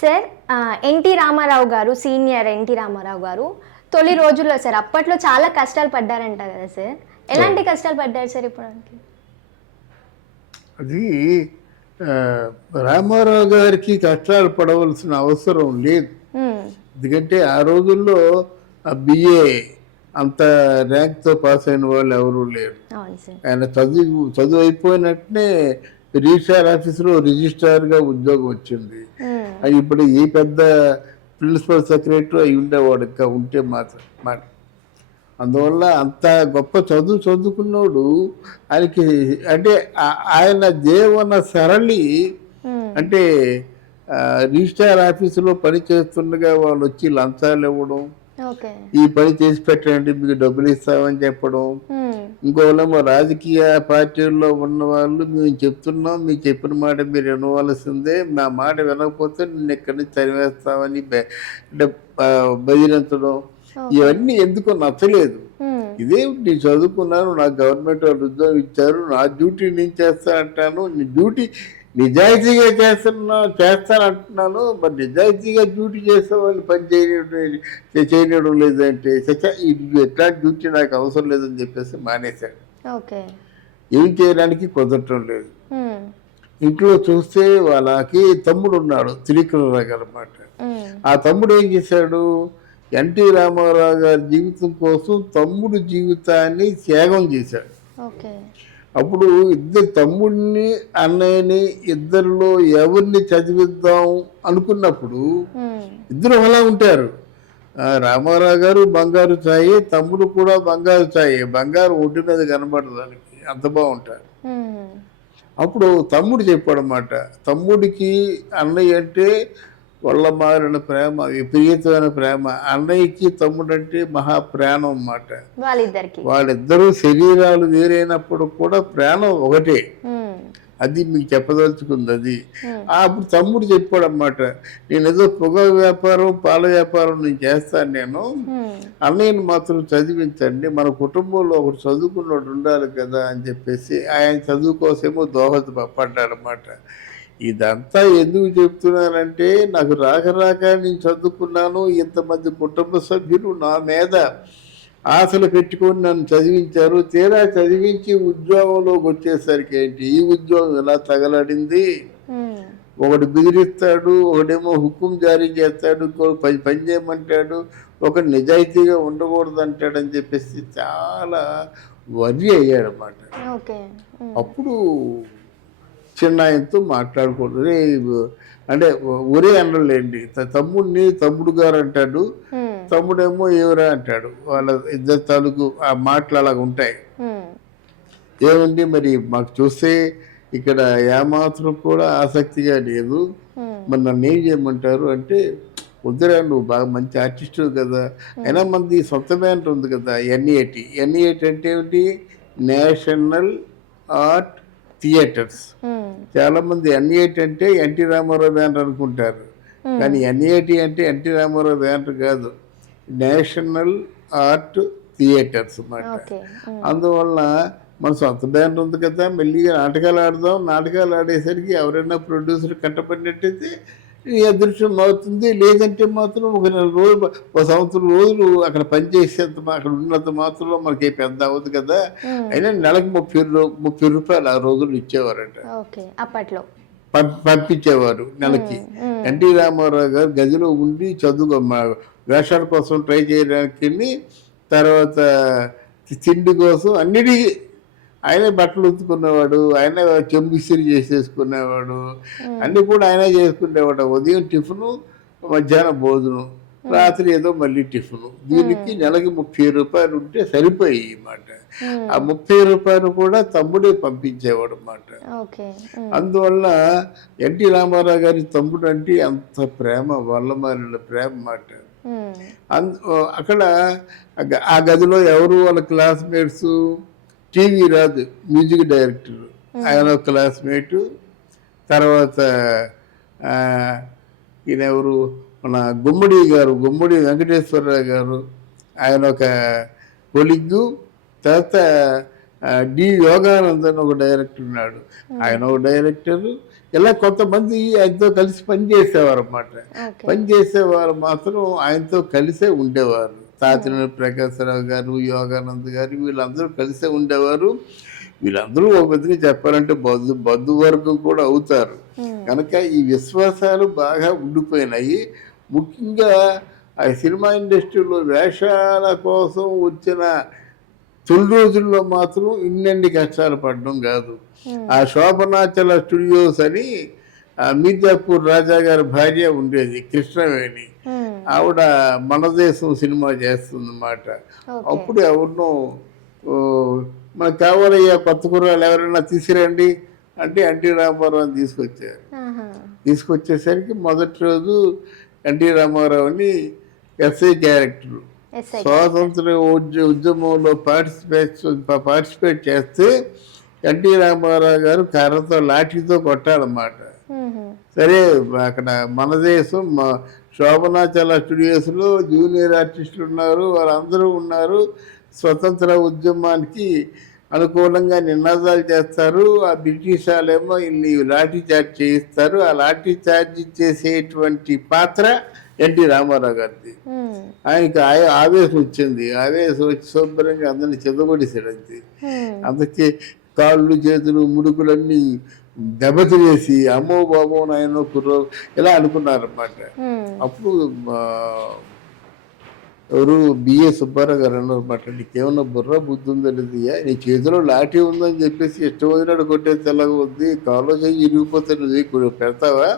Sir NT Ramarao గారు senior NT Ramarao గారు తొలి రోజుల్లో సార్ అప్పట్లో చాలా కష్టాలు పడ్డారంట కదా సార్. ఎలాంటి కష్టాలు పడ్డారు సార్ ఇప్పుడు? అది రామారావు గారికి కష్టాలు పడవలసిన అవసరం లేదు. ఎందుకంటే ఆ రోజుల్లో ఆ బిఏ అంత ర్యాంక్తో పాస్ అయిన వాళ్ళు ఎవరూ లేరు. ఆయన చదువు చదువు అయిపోయినట్టునే రిజిస్ట్రార్ ఆఫీసులో రిజిస్ట్రార్గా ఉద్యోగం వచ్చింది. ఇప్పుడు ఏ పెద్ద ప్రిన్సిపల్ సెక్రటరీ అయి ఉండేవాడు ఇంకా ఉంటే మాత్రం మాట అందువల్ల అంత గొప్ప చదువు చదువుకున్నోడు ఆయనకి అంటే ఆయన జీవన సరళి. అంటే ఆ, రిజిస్ట్రార్ ఆఫీసులో పని చేస్తుండగా వాళ్ళు వచ్చి లంచాలు ఇవ్వడం ఈ పని చేసి పెట్టండి మీకు డబ్బులు ఇస్తామని చెప్పడం. ఇంకోళ్ళేమో రాజకీయ పార్టీల్లో ఉన్న వాళ్ళు మేము చెప్తున్నాం మీకు చెప్పిన మాట మీరు వినవలసిందే. మా మాట వినకపోతే నిన్ను ఇక్కడి నుంచి తరివేస్తామని బె- అంటే ఆ, బెదిరించడం. ఇవన్నీ ఎందుకో నచ్చలేదు. ఇదేమిటి నేను చదువుకున్నాను నాకు గవర్నమెంట్ వాళ్ళు ఉద్యోగం ఇచ్చారు నా డ్యూటీ నేను చేస్తా అంటాను డ్యూటీ నిజాయితీగా చేస్తున్నా చేస్తానంటున్నాను మరి నిజాయితీగా డ్యూటీ చేసే వాళ్ళు పని చేయడం చేయడం లేదంటే చచ్చా ఇది ఎట్లాంటి డ్యూటీ నాకు అవసరం లేదని చెప్పేసి మానేశాడు. ఓకే. ఏం చేయడానికి కుదరటం లేదు. ఇంట్లో చూస్తే వాళ్ళకి తమ్ముడు ఉన్నాడు త్రికరరావు అనమాట. ఆ తమ్ముడు ఏం చేశాడు? ఎన్టీ రామారావు గారి జీవితం కోసం తమ్ముడు జీవితాన్ని త్యాగం చేశాడు. ఓకే. అప్పుడు ఇద్దరు తమ్ముడిని అన్నయ్యని ఇద్దరిలో ఎవరిని చదివిద్దాం అనుకున్నప్పుడు. ఇద్దరు అలా ఉంటారు రామారావు గారు బంగారు ఛాయే తమ్ముడు కూడా బంగారు ఛాయే బంగారు ఒడ్డు మీద కనబడదు దానికి అంత బాగుంటారు. అప్పుడు తమ్ముడు చెప్పాడన్నమాట తమ్ముడికి అన్నయ్య అంటే వాళ్ళ మారిన ప్రేమ విపరీతమైన ప్రేమ. అన్నయ్యకి తమ్ముడు అంటే మహా ప్రాణం అన్నమాట. వాళ్ళిద్దరికి. వాళ్ళిద్దరూ శరీరాలు వేరైనప్పుడు కూడా ప్రాణం ఒకటే. అది మీకు చెప్పదలుచుకుంది అది. అప్పుడు తమ్ముడు చెప్పాడన్నమాట నేను ఏదో పొగ వ్యాపారం పాల వ్యాపారం నేను చేస్తాను నేను. అన్నయ్యను మాత్రం చదివించండి. మన కుటుంబంలో ఒకడు చదువుకున్నోడు ఉండాలి కదా అని చెప్పేసి ఆయన చదువు కోసమేమో దోహద పడ్డాడనమాట ఇదంతా ఎందుకు చెప్తున్నానంటే నాకు రాక రాక నేను చదువుకున్నాను ఇంతమంది కుటుంబ సభ్యులు నా మీద ఆశలు పెట్టుకొని నన్ను చదివించారు. తీరా చదివించి ఉద్యోగంలోకి వచ్చేసరికి ఏంటి? ఈ ఉద్యోగం ఎలా తగలడింది. ఒకడు బెదిరిస్తాడు ఒకడేమో హుకుం జారీ చేస్తాడు పని పని చేయమంటాడు ఒకడు నిజాయితీగా ఉండకూడదు అంటాడని చెప్పేసి చాలా వర్రీ అయ్యాడనమాట ఓకే. మ్మ్. అప్పుడు చిన్న ఆయనతో మాట్లాడకూడదు అంటే ఒరే అనలేండి. తమ్ముడిని తమ్ముడు గారు అంటాడు. మ్మ్. తమ్ముడేమో ఎవరా అంటాడు. వాళ్ళ ఇద్దరు తాలూకు ఆ మాటలు అలాగ ఉంటాయి. ఏమండి మరి మాకు చూస్తే ఇక్కడ ఏమాత్రం కూడా ఆసక్తిగా లేదు. మరి నన్ను ఏం చేయమంటారు అంటే వద్దురా నువ్వు బాగా మంచి ఆర్టిస్టు కదా. అయినా మనది సొంత బ్యాండ్ ఉంది కదా ఎన్ఈఏటి ఎన్ఈఏటి అంటే ఏమిటి? National art theatres. చాలా మంది ఎన్ఈఏటి అంటే ఎన్టీ రామారావు బ్యాండ్ అనుకుంటారు. కానీ ఎన్ఈఏటి అంటే ఎన్టీ రామారావు బ్యాండ్ కాదు. నేషనల్ ఆర్ట్ థియేటర్స్ అన్నమాట. అందువల్ల మన సొంత బ్యాండ్ ఉంది కదా మెల్లిగా నాటకాలు ఆడదాం. నాటకాలు ఆడేసరికి ఎవరైనా ప్రొడ్యూసర్ కట్టబడినట్టయితే అదృష్టం అవుతుంది లేదంటే మాత్రం ఒక నెల రోజులు ఒక సంవత్సరం రోజులు అక్కడ పనిచేసేంత అక్కడ ఉన్నంత మాత్రంలో మనకి పెద్ద అవ్వదు కదా. అయినా నెలకు ముప్పై ముప్పై రూపాయలు ఆ రోజులు ఇచ్చేవారట. అప్పట్లో. పంపించేవారు నెలకి. ఎన్టీ రామారావు గారు గదిలో ఉండి చదువు వేషాల కోసం ట్రై చేయడానికి వెళ్ళి తర్వాత తిండి కోసం అన్నిటికీ ఆయనే బట్టలు ఉతుకునేవాడు ఆయనే చెంబు ఇస్త్రీ చేసేసుకునేవాడు అన్నీ కూడా ఆయనే చేసుకునేవాడు. ఉదయం టిఫిను మధ్యాహ్నం భోజనం రాత్రి ఏదో మళ్ళీ టిఫిను. దీనికి నెలకి ముప్పై రూపాయలు ఉంటే సరిపోయి మాట. ఆ ముప్పై రూపాయలు కూడా తమ్ముడే పంపించేవాడు అన్నమాట. అందువల్ల ఎన్టీ రామారావు గారి తమ్ముడు అంటే అంత ప్రేమ వల్లమాలిన ప్రేమ మాట. అక్కడ ఆ గదిలో ఎవరు వాళ్ళ క్లాస్మేట్స్? టీవీ రాదు మ్యూజిక్ డైరెక్టర్. ఆయన ఒక క్లాస్మేటు. తర్వాత ఈయన ఎవరు? మన గుమ్మడి గారు గుమ్మడి వెంకటేశ్వరరావు గారు. ఆయన ఒక కొలిగ్గు. తర్వాత డి యోగానందన్ ఒక డైరెక్టర్ ఉన్నాడు. ఆయన ఒక డైరెక్టరు. ఇలా కొంతమంది ఆయనతో కలిసి పనిచేసేవారు అన్నమాట పనిచేసేవారు మాత్రం ఆయనతో కలిసే ఉండేవారు. తాతినేని ప్రకాశ్రావు గారు యోగానంద్ గారు వీళ్ళందరూ కలిసే ఉండేవారు. వీళ్ళందరూ ఒక విధంగా చెప్పాలంటే బంధు బంధువర్గం కూడా అవుతారు. కనుక ఈ విశ్వాసాలు బాగా ఉండిపోయినాయి. ముఖ్యంగా ఆ సినిమా ఇండస్ట్రీలో వేషాల కోసం వచ్చిన తొలి రోజుల్లో మాత్రం ఇన్నెన్ని కష్టాలు పడడం కాదు. ఆ శోభనాచల స్టూడియోస్ అని మీర్జాపూర్ రాజా గారి భార్య ఉండేది కృష్ణవేణి. ఆవిడ మన దేశం సినిమా చేస్తుందన్నమాట. అప్పుడు ఎవరినో మనకు కావాలయ్యా కొత్త కుర్రాలు ఎవరైనా తీసుకురండి అంటే ఎన్టీ రామారావుని తీసుకొచ్చారు. తీసుకొచ్చేసరికి మొదటి రోజు ఎన్టీ రామారావుని ఎస్ఐ క్యారెక్టర్ స్వాతంత్ర ఉద్య- ఉద్యమంలో పార్టిసిపేట్ పార్టిసిపేట్ చేస్తే ఎన్టీ రామారావు గారు కర్రతో లాఠీతో కొట్టాలన్నమాట సరే అక్కడ మన దేశం శోభనాచల స్టూడియోస్లో జూనియర్ ఆర్టిస్టులు ఉన్నారు వాళ్ళందరూ ఉన్నారు. స్వతంత్ర ఉద్యమానికి అనుకూలంగా నినాదాలు చేస్తారు. ఆ బ్రిటిష్ వాళ్ళేమో ఇన్ని లాఠీ చార్జ్ చేయిస్తారు. ఆ లాఠీ చార్జ్ చేసేటువంటి పాత్ర ఎన్టీ రామారావు గారిది. ఆయనకి ఆయ- ఆవేశం వచ్చింది. ఆవేశం వచ్చి శుభ్రంగా అందరిని చెదగొడిసాడు అంతే అందుకే కాళ్ళు చేతులు ముడుకులన్నీ దెబ్బతినేసి అమ్మో బాబో నాయనో కుర్రో ఇలా అనుకున్నారన్నమాట. అప్పుడు ఎవరు బిఏ సుబ్బారావు గారు అన్నారన్నమాట నీకేమన్నా బుర్ర బుద్ధి ఉందనేది నీ చేతిలో లాఠీ ఉందని చెప్పేసి ఇష్టం వదిలాడు కొట్టే తెల్లగా ఉంది? కాలో చేయి ఇరిగిపోతే నువ్వు ఇక్కడ పెడతావా?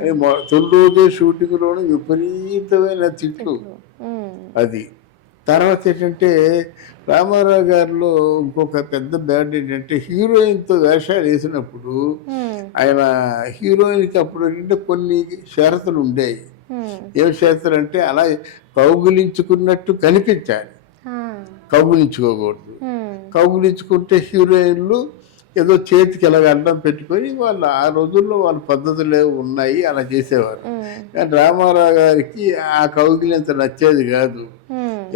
అని తొలి రోజే షూటింగ్లోనే విపరీతమైన తిట్లు. అది. తర్వాత ఏంటంటే రామారావు గారిలో ఇంకొక పెద్ద బ్యాడ్ ఏంటంటే హీరోయిన్తో వేషాలు వేసినప్పుడు ఆయన హీరోయిన్కి అప్పుడు ఏంటంటే కొన్ని షరతులు ఉండేవి. ఏం షరతులు అంటే అలా కౌగులించుకున్నట్టు కనిపించాలి. కౌగులించుకోకూడదు. కౌగులించుకుంటే హీరోయిన్లు ఏదో చేతికి ఎలాగ అడ్డం పెట్టుకొని వాళ్ళు ఆ రోజుల్లో వాళ్ళ పద్ధతులు ఉన్నాయి అలా చేసేవారు. కానీ రామారావు గారికి ఆ కౌగిలింత నచ్చేది కాదు.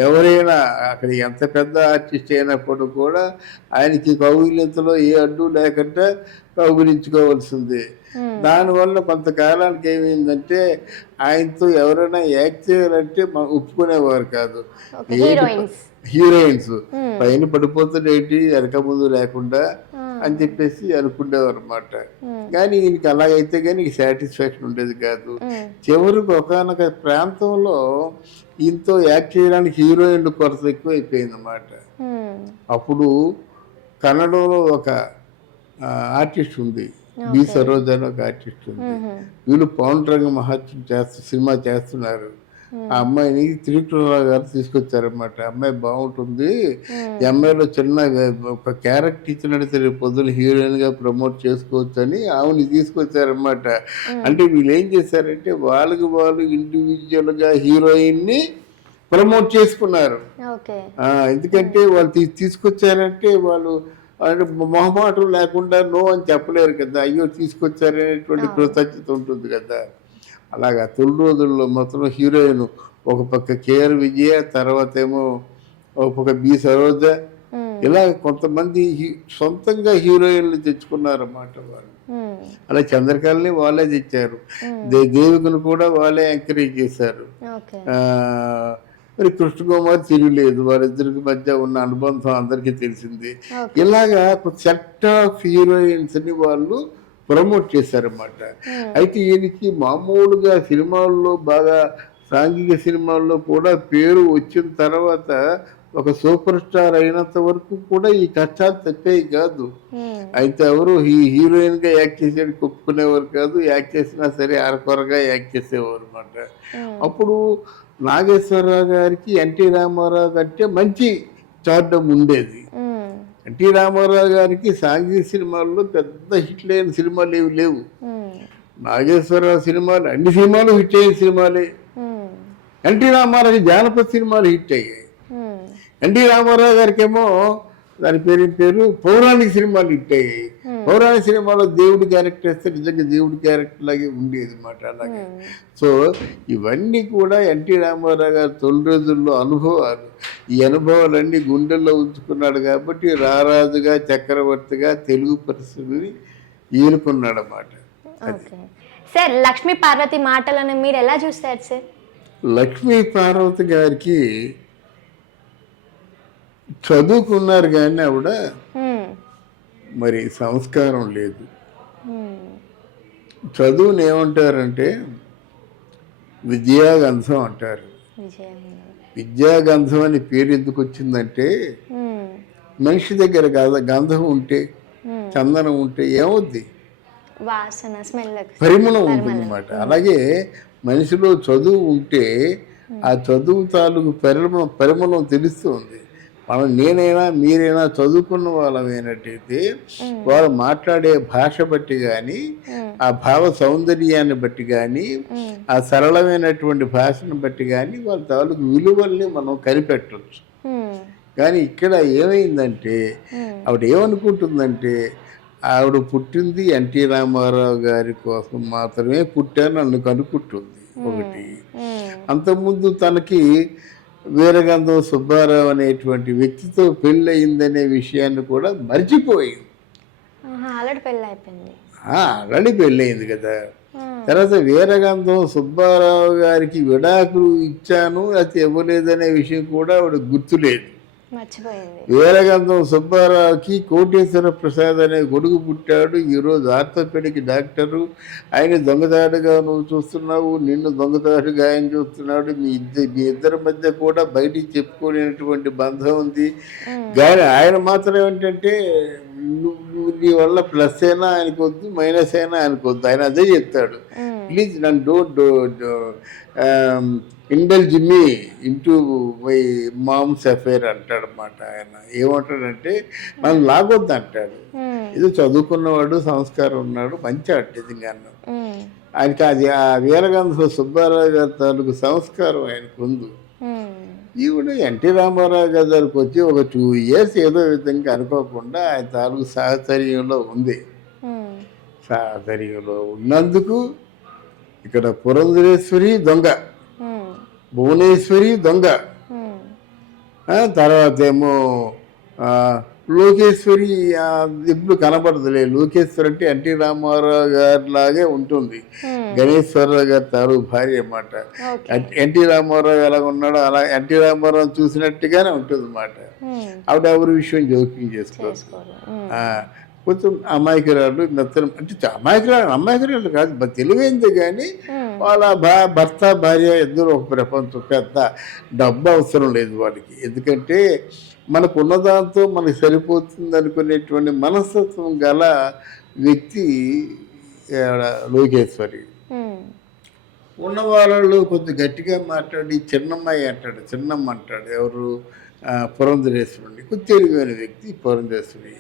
ఎవరైనా అక్కడ ఎంత పెద్ద ఆర్టిస్ట్ అయినప్పుడు కూడా ఆయనకి కౌగిలింతలో ఏ అడ్డు లేకుండా కౌగిలించుకోవాల్సిందే. దానివల్ల కొంతకాలానికి ఏమైందంటే ఆయనతో ఎవరైనా యాక్ట్ చేయాలంటే మనం ఒప్పుకునేవారు కాదు. హీరోయిన్స్. పైన పడిపోతుంది ఏంటి? వెనక ముందు లేకుండా అని చెప్పేసి అనుకునేవారు అనమాట కానీ ఈయనకి అలాగైతే కానీ సాటిస్ఫాక్షన్ ఉండేది కాదు. చివరికి ఒకనొక ప్రాంతంలో ఈయనతో యాక్ట్ చేయడానికి హీరోయిన్లు కొరత ఎక్కువ అయిపోయింది అన్నమాట అప్పుడు కన్నడంలో ఒక ఆర్టిస్ట్ ఉంది. బి సరోజ అని ఒక ఆర్టిస్ట్ ఉంది. వీళ్ళు పవన్ రంగ మహత్యం చేస్తూ సినిమా చేస్తున్నారు. ఆ అమ్మాయిని త్రివిక్రమరావు గారు తీసుకొచ్చారన్నమాట. అమ్మాయి బాగుంటుంది. ఈ అమ్మాయిలో చిన్న ఒక క్యారెక్టర్ ఇచ్చినట్టు రేపు పొద్దున హీరోయిన్గా ప్రమోట్ చేసుకోవచ్చు అని ఆమెని తీసుకొచ్చారన్నమాట. అంటే వీళ్ళు ఏం చేశారంటే వాళ్ళకి వాళ్ళు ఇండివిజువల్గా హీరోయిన్ని ప్రమోట్ చేసుకున్నారు. ఎందుకంటే వాళ్ళు తీసుకొచ్చారంటే వాళ్ళు అంటే మొహమాటం లేకుండా నో అని చెప్పలేరు కదా. అయ్యో తీసుకొచ్చారనేటువంటి కృతజ్ఞత ఉంటుంది కదా. అలాగా తొలి రోజుల్లో మొత్తం హీరోయిన్ ఒక పక్క కేఆర్ విజయ తర్వాత ఏమో ఒక పక్క బి సరోజ. ఇలా కొంతమంది సొంతంగా హీరోయిన్లు తెచ్చుకున్నారన్నమాట వాళ్ళు. అలా చంద్రకళని వాళ్ళే తెచ్చారు. దేవికను కూడా వాళ్ళే ఎంకరేజ్ చేశారు. మరి కృష్ణకుమార్ తిరగలేదు వారిద్దరికి మధ్య ఉన్న అనుబంధం అందరికీ తెలిసింది. ఇలాగా సెట్ ఆఫ్ హీరోయిన్స్ని వాళ్ళు ప్రమోట్ చేశారన్నమాట. అయితే ఈయనకి మామూలుగా సినిమాల్లో బాగా సాంఘిక సినిమాల్లో కూడా పేరు వచ్చిన తర్వాత ఒక సూపర్ స్టార్ అయినంత వరకు కూడా ఈ కష్టాలు తప్పేవి కాదు. ఉమ్, అయితే ఎవరు హీ హీరోయిన్గా యాక్ట్ చేసేది ఒప్పుకునేవారు కాదు యాక్ట్ చేసినా సరే అరకొరగా యాక్ట్ చేసేవారు అనమాట ఉమ్, అప్పుడు నాగేశ్వరరావు గారికి ఎన్టీ రామారావు కంటే మంచి చార్డం ఉండేది. ఎన్టీ రామారావు గారికి సాంఘిక సినిమాల్లో పెద్ద హిట్ లేని సినిమాలు ఏవి లేవు. నాగేశ్వరరావు సినిమాలు అన్ని సినిమాలు హిట్ అయిన సినిమాలే. ఎన్టీ రామారావుకి జానపద సినిమాలు హిట్ అయ్యాయి. ఎన్టీ రామారావు గారికి ఏమో దాని పేరు పేరు పౌరాణిక సినిమాలు హిట్ అయ్యాయి. పౌరాణిక సినిమాలో దేవుడి క్యారెక్టర్ వేస్తే నిజంగా దేవుడి క్యారెక్టర్ లాగే ఉండేది అన్నమాట అలాగే. ఉమ్, సో ఇవన్నీ కూడా ఎన్టీ రామారావు గారి తొలి రోజుల్లో అనుభవాలు. ఈ అనుభవాలన్నీ గుండెల్లో ఉంచుకున్నాడు కాబట్టి రారాజుగా చక్రవర్తిగా తెలుగు పరిస్థితిని ఈనుకున్నాడు అన్నమాట. సార్ లక్ష్మీ పార్వతి మాటలను మీరు ఎలా చూస్తారు సార్? లక్ష్మీ పార్వతి గారికి చదువుకున్నారు కానీ ఆవిడ మ్మ్. మరి సంస్కారం లేదు. చదువుని ఏమంటారంటే విద్యాగంధం అంటారు. విద్యాగంధం అని పేరు ఎందుకు వచ్చిందంటే. మనిషి దగ్గర గంధ- గంధం ఉంటే. చందనం ఉంటే ఏమవుద్ది? పరిమళం ఉంటుందన్నమాట. అలాగే మనిషిలో చదువు ఉంటే ఆ చదువు తాలూకు పరిమళం పరిమళం తెలుస్తుంది. మనం నేనైనా మీరైనా చదువుకున్న వాళ్ళమైనట్టయితే వాళ్ళు మాట్లాడే భాష బట్టి కానీ ఆ భావ సౌందర్యాన్ని బట్టి కానీ ఆ సరళమైనటువంటి భాషను బట్టి కానీ వాళ్ళ తాలూకు విలువల్ని మనం కనిపెట్టవచ్చు కానీ ఇక్కడ ఏమైందంటే ఆవిడ ఏమనుకుంటుందంటే ఆవిడ పుట్టింది ఎన్టీ రామారావు గారి కోసం మాత్రమే పుట్టాను నన్ను కనుక్కుంటుంది ఒకటి. అంతకుముందు తనకి వీరగంధం సుబ్బారావు అనేటువంటి వ్యక్తితో పెళ్ళయిందనే విషయాన్ని కూడా మర్చిపోయింది. ఆల్రెడీ పెళ్ళి అయిపోయింది ఆల్రెడీ పెళ్ళయింది కదా. తర్వాత వీరగంధం సుబ్బారావు గారికి విడాకులు ఇచ్చాను అది ఇవ్వలేదనే విషయం కూడా ఆవిడ గుర్తులేదు. వీరగంధం సుబ్బారావుకి కోటేశ్వర ప్రసాద్ అనే కొడుకు పుట్టాడు. ఈరోజు ఆర్థోపెడిక్ డాక్టరు. ఆయన దొంగదాటుగా నువ్వు చూస్తున్నావు నిన్ను దొంగదాటుగా ఆయన చూస్తున్నాడు. మీ ఇద్దరు మీ ఇద్దరి మధ్య కూడా బయటికి చెప్పుకోలేనటువంటి బంధం ఉంది. కానీ ఆయన మాత్రం ఏంటంటే నువ్వు నువ్వు నీ వల్ల ప్లస్ అయినా ఆయనకు వద్దు మైనస్ అయినా ఆయనకు వద్దు. ఆయన అదే చెప్తాడు. ప్లీజ్ నన్ను don't indulge me into my mom's affair అంటాడు అనమాట ఆయన. ఏమంటాడంటే నన్ను లాగొద్దు అంటాడు. ఇది చదువుకున్నవాడు సంస్కారం ఉన్నాడు మంచి నిజంగా ఆయనకి అది ఆ వీరగంధ సుబ్బారావు గారి తాలూకు సంస్కారం ఆయనకు ఉంది ఈవిడ ఎన్టీ రామారావు గారి దగ్గరకు వచ్చి ఒక టూ ఇయర్స్ ఏదో విధంగా అనుకోకుండా ఆయన తాలూకు సాహచర్యంలో ఉంది. సాహచర్యంలో ఉన్నందుకు ఇక్కడ పురంధరేశ్వరి దొంగ. భువనేశ్వరి దొంగ. ఆ, తర్వాత ఏమో ఆ, లోకేశ్వరి ఆ, ఎప్పుడు కనపడదులే లోకేశ్వరి అంటే ఎన్టీ రామారావు గారి లాగే ఉంటుంది. గణేశ్వరరావు గారి తారు భార్య అన్నమాట. ఎన్- ఎన్టీ రామారావు ఎలా ఉన్నాడో అలా ఎన్టీ రామారావు చూసినట్టుగానే ఉంటుంది అన్నమాట ఆవిడ ఎవరి విషయం జోక్యం చేసుకోవచ్చు కొంచెం అమాయకురాలు మెత్తన అంటే అమాయకురాలు అమాయకురాలు కాదు తెలివైంది కానీ వాళ్ళ భా భర్త భార్య ఇద్దరు ఒక ప్రపంచం పెద్ద డబ్బు అవసరం లేదు వాళ్ళకి. ఎందుకంటే మనకు ఉన్నదాంతో మనకు సరిపోతుంది అనుకునేటువంటి మనస్తత్వం గల వ్యక్తి లోకేశ్వరి. ఉన్న వాళ్ళు కొంచెం గట్టిగా మాట్లాడి చిన్నమ్మాయి అంటాడు చిన్నమ్మ అంటాడు ఎవరు? పురంధరేశ్వరుని. కొంచెం తెలివైన వ్యక్తి పురంధరేశ్వరి.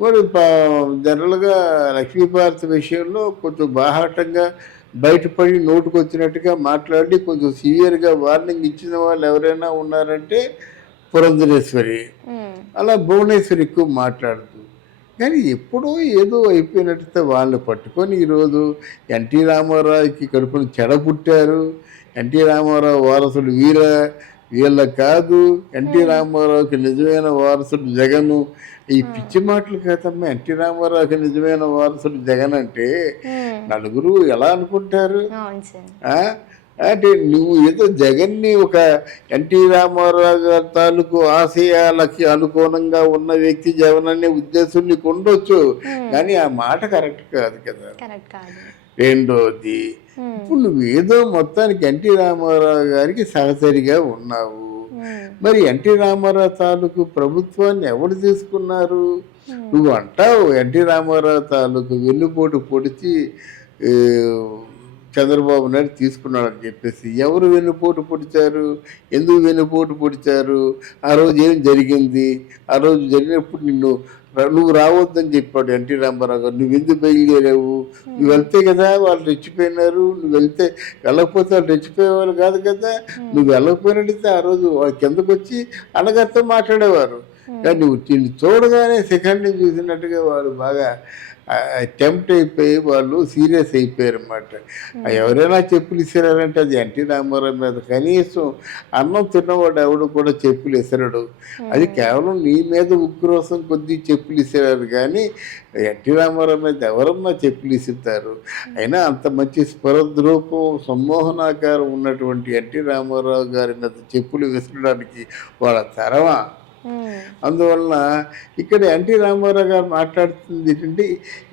మరి ప- జనరల్గా లక్ష్మీపార్వతి విషయంలో కొంచెం బాహాటంగా బయటపడి నోటుకు వచ్చినట్టుగా మాట్లాడి కొంచెం సివియర్గా వార్నింగ్ ఇచ్చిన వాళ్ళు ఎవరైనా ఉన్నారంటే పురంధరేశ్వరి. అలా భువనేశ్వరి ఎక్కువ మాట్లాడుతూ. కానీ ఎప్పుడో ఏదో అయిపోయినట్టుగా వాళ్ళని పట్టుకొని ఈరోజు ఎన్టీ రామారావుకి కడుపున చెడ పుట్టారు. ఎన్టీ రామారావు వారసుడు వీర వీళ్ళ కాదు. ఎన్టీ రామారావుకి నిజమైన వారసుడు జగను ఈ పిచ్చి మాటలు కాదమ్మా ఎన్టీ రామారావుకి నిజమైన వారసుడు జగన్ అంటే నలుగురు ఎలా అనుకుంటారు? అంటే నువ్వు ఏదో జగన్ని ఒక ఎన్టీ రామారావు గారి తాలూకు ఆశయాలకి అనుగుణంగా ఉన్న వ్యక్తి జగన్ అనే ఉద్దేశం నీకు ఉండొచ్చు కానీ ఆ మాట కరెక్ట్ కాదు కదా. రెండోది ఇప్పుడు నువ్వు ఏదో మొత్తానికి ఎన్టీ రామారావు గారికి సహచరిగా ఉన్నావు. మరి ఎన్టీ రామారావు తాలూకు ప్రభుత్వాన్ని ఎవరు తీసుకున్నారు? నువ్వు అంటావు ఎన్టీ రామారావు తాలూకు వెన్నుపోటు పొడిచి చంద్రబాబు నాయుడు తీసుకున్నాడని చెప్పేసి ఎవరు వెన్నుపోటు పొడిచారు? ఎందుకు వెన్నుపోటు పొడిచారు? ఆ రోజు ఏం జరిగింది? ఆ రోజు జరిగినప్పుడు నిన్ను నువ్వు రావద్దని చెప్పాడు ఎన్టీ రామారావు గారు. నువ్వు ఎందుకు బయలుదేరావు నువ్వు వెళ్తే కదా వాళ్ళు రెచ్చిపోయినారు. నువ్వు వెళ్తే వెళ్ళకపోతే వాళ్ళు రెచ్చిపోయేవాళ్ళు కాదు కదా. నువ్వు వెళ్ళకపోయినట్టయితే ఆ రోజు వాళ్ళు కిందకు వచ్చి అడగతో మాట్లాడేవారు కానీ నువ్వు చూడగానే సెకండ్ చూసినట్టుగా వాడు బాగా టెంప్ట్ అయిపోయి వాళ్ళు సీరియస్ అయిపోయారు అన్నమాట. ఎవరైనా చెప్పులు ఇసిరారంటే అది ఎన్టీ రామారావు మీద. కనీసం అన్నం తిన్నవాడు ఎవడు కూడా చెప్పులు ఇసరడు అది కేవలం నీ మీద ఉగ్రోసం కొద్దీ చెప్పులు ఇసిరారు కానీ ఎన్టీ రామారావు మీద ఎవరన్నా చెప్పులు ఇసురుతారు అయినా అంత మంచి స్వరద్రూపం సమ్మోహనాకారం ఉన్నటువంటి ఎన్టీ రామారావు గారి మీద చెప్పులు విసరడానికి వాళ్ళ ఉమ్, అందువలన ఇక్కడ ఎన్టీ రామారావు గారు మాట్లాడుతుంది ఏంటంటే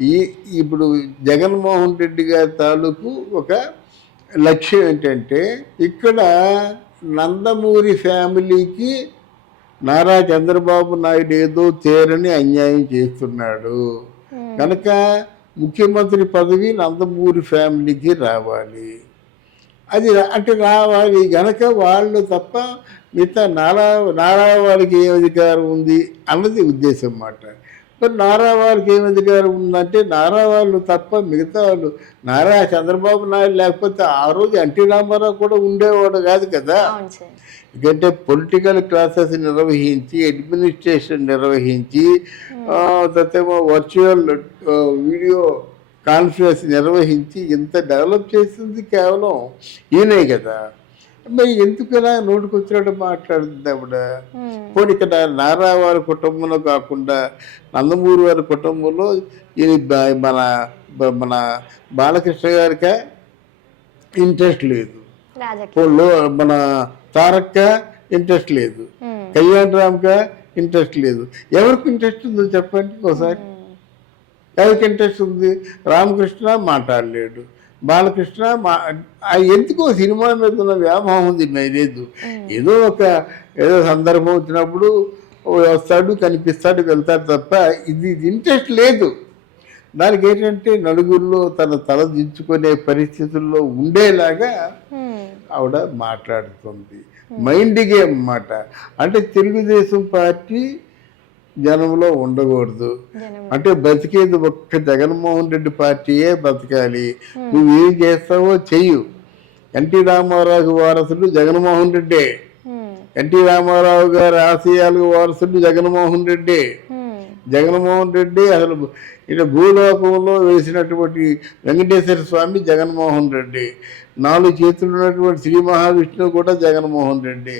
ఈ ఇప్పుడు జగన్మోహన్ రెడ్డి గారి తాలూకు ఒక లక్ష్యం ఏంటంటే ఇక్కడ నందమూరి ఫ్యామిలీకి నారా చంద్రబాబు నాయుడు ఏదో చేరని అన్యాయం చేస్తున్నాడు. కనుక ముఖ్యమంత్రి పదవి నందమూరి ఫ్యామిలీకి రావాలి. అది అంటే రావాలి. గనక వాళ్ళు తప్ప మిగతా నారా నారా వారికి ఏం అధికారం ఉంది అన్నది ఉద్దేశం అన్నమాట మరి నారా వారికి ఏం అధికారం ఉందంటే నారా వాళ్ళు తప్ప మిగతా వాళ్ళు నారా చంద్రబాబు నాయుడు లేకపోతే ఆ రోజు ఎన్టీ రామారావు కూడా ఉండేవాడు కాదు కదా. ఎందుకంటే పొలిటికల్ క్లాసెస్ నిర్వహించి అడ్మినిస్ట్రేషన్ నిర్వహించి తర్వాతేమో వర్చువల్ వీడియో కాన్ఫరెన్స్ నిర్వహించి ఇంత డెవలప్ చేసింది కేవలం ఈయనే కదా. మరి ఎందుకలా నోటికి వచ్చినట్టు మాట్లాడుతుంది ఆవిడ? పోనీ ఇక్కడ నారా వారి కుటుంబంలో కాకుండా నందమూరి వారి కుటుంబంలో ఇది మన మన బాలకృష్ణ గారికి ఇంట్రెస్ట్ లేదు. మన తారక్క ఇంట్రెస్ట్ లేదు. కళ్యాణ్ రామ్క ఇంట్రెస్ట్ లేదు. ఎవరికి ఇంట్రెస్ట్ ఉందో చెప్పండి ఒకసారి. ఎవరికి ఇంట్రెస్ట్ ఉంది? రామకృష్ణ మాట్లాడలేడు. బాలకృష్ణ మా ఎందుకో సినిమా మీద ఉన్న వ్యామోహం ఉంది లేదు. ఏదో ఒక ఏదో సందర్భం వచ్చినప్పుడు వస్తాడు కనిపిస్తాడు వెళ్తాడు తప్ప ఇది ఇంట్రెస్ట్ లేదు. దానికి ఏంటంటే నలుగురిలో తన తల దించుకునే పరిస్థితుల్లో ఉండేలాగా ఆవిడ మాట్లాడుతుంది. మైండ్ గేమ్ అన్నమాట. అంటే తెలుగుదేశం పార్టీ జనంలో ఉండకూడదు. అంటే బతికేది ఒక్క జగన్మోహన్ రెడ్డి పార్టీయే బతకాలి. నువ్వేం చేస్తావో చెయ్యు. ఎన్టీ రామారావు వారసుడు జగన్మోహన్ రెడ్డే. ఎన్టీ రామారావు గారి ఆశయాలకు వారసుడు జగన్మోహన్ రెడ్డి. జగన్మోహన్ రెడ్డి అసలు ఇక భూలోకంలో వేసినటువంటి వెంకటేశ్వర స్వామి జగన్మోహన్ రెడ్డి. నాలుగు చేతులు ఉన్నటువంటి శ్రీ మహావిష్ణువు కూడా జగన్మోహన్ రెడ్డి.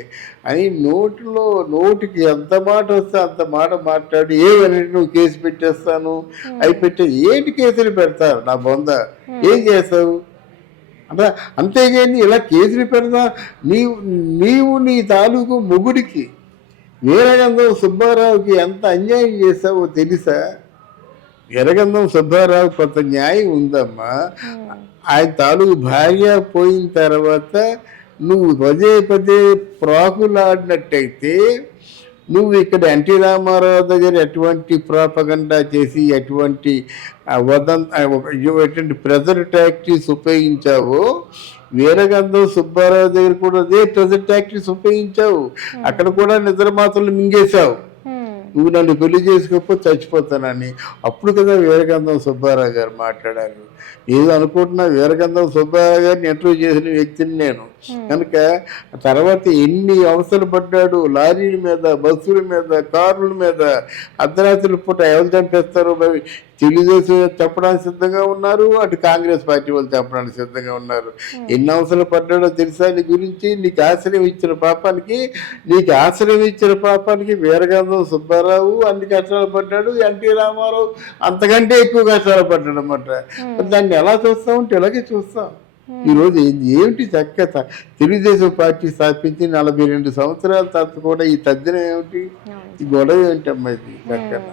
అని నోటిలో నోటికి ఎంత మాట వస్తే అంత మాట మాట్లాడి ఏమని నువ్వు కేసు పెట్టేస్తాను? అవి పెట్టే ఏంటి కేసులు పెడతారు నా బొంద? ఏం చేస్తావు? అంటే అంతేగాని ఇలా కేసులు పెడతా నీవు నీవు నీ తాలూకు మొగుడికి వీరగంధం సుబ్బారావుకి ఎంత అన్యాయం చేసావో తెలుసా? వీరగంధం సుబ్బారావు కొంత న్యాయం ఉందమ్మా. ఆయన తాలూకు భార్య పోయిన తర్వాత నువ్వు పదే పదే ప్రాకులాడినట్టయితే నువ్వు ఇక్కడ ఎన్టీ రామారావు దగ్గర ఎటువంటి ప్రాపగండా చేసి ఎటువంటి వదం ఎటువంటి ప్రెజర్ టాక్టిక్స్ ఉపయోగించావో వీరగంధం సుబ్బారావు దగ్గర కూడా అదే ప్రజెంట్ టాక్టిక్స్ ఉపయోగించావు. అక్కడ కూడా నిద్ర మాత్రలు మింగేశావు. నువ్వు నన్ను పెళ్ళి చేసుకోకపోతే చచ్చిపోతానని. అప్పుడు కదా వీరగంధం సుబ్బారావు గారు మాట్లాడారు. ఏదో అనుకుంటున్నా వీరగంధం సుబ్బారావు గారిని ఇంటర్వ్యూ చేసిన వ్యక్తిని నేను. కనుక తర్వాత ఎన్ని అవసరం పడ్డాడు లారీల మీద బస్సుల మీద కార్ల మీద అర్ధరాత్రుల పూట ఎవరు చంపేస్తారు మరి తెలుగుదేశం చెప్పడానికి సిద్ధంగా ఉన్నారు అటు కాంగ్రెస్ పార్టీ వాళ్ళు చెప్పడానికి సిద్ధంగా ఉన్నారు. ఎన్ని అవసరం పడ్డాడో తెలుసా నీ గురించి? నీకు ఆశ్రయం ఇచ్చిన పాపానికి నీకు ఆశ్రయం ఇచ్చిన పాపానికి వీరగంధం సుబ్బారావు అన్ని కష్టాలు పడ్డాడు ఎన్టీ రామారావు అంతకంటే ఎక్కువ కష్టాలు పడ్డాడు అనమాట దాన్ని ఎలా చూస్తాం అంటే ఇలాగే చూస్తాం. ఈరోజు ఏంది? ఏమిటి చక్క తెలుగుదేశం పార్టీ స్థాపించి నలభై రెండు సంవత్సరాల తర్వాత కూడా ఈ తద్దినం ఏమిటి. ఈ గొడవ ఏంటమ్మా ఇది చక్కన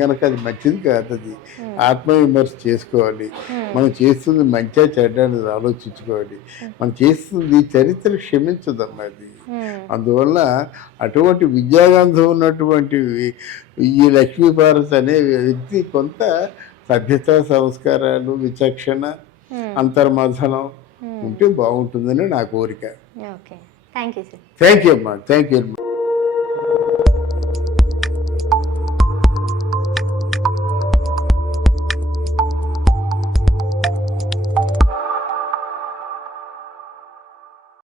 కనుక అది మంచిది కాదు అది. ఆత్మవిమర్శ చేసుకోవాలి. మనం చేస్తుంది మంచిగా చెడ్డ అనేది ఆలోచించుకోవాలి. మనం చేస్తుంది చరిత్ర క్షమించదమ్మా అది. అందువల్ల అటువంటి విద్యాగంధం ఉన్నటువంటి ఈ లక్ష్మీభారత్ అనే వ్యక్తి కొంత సభ్యత సంస్కారాలు విచక్షణ అంతర్మథనం ఉంటే బాగుంటుందని నా కోరిక. థ్యాంక్ యూ అమ్మా థ్యాంక్ యూ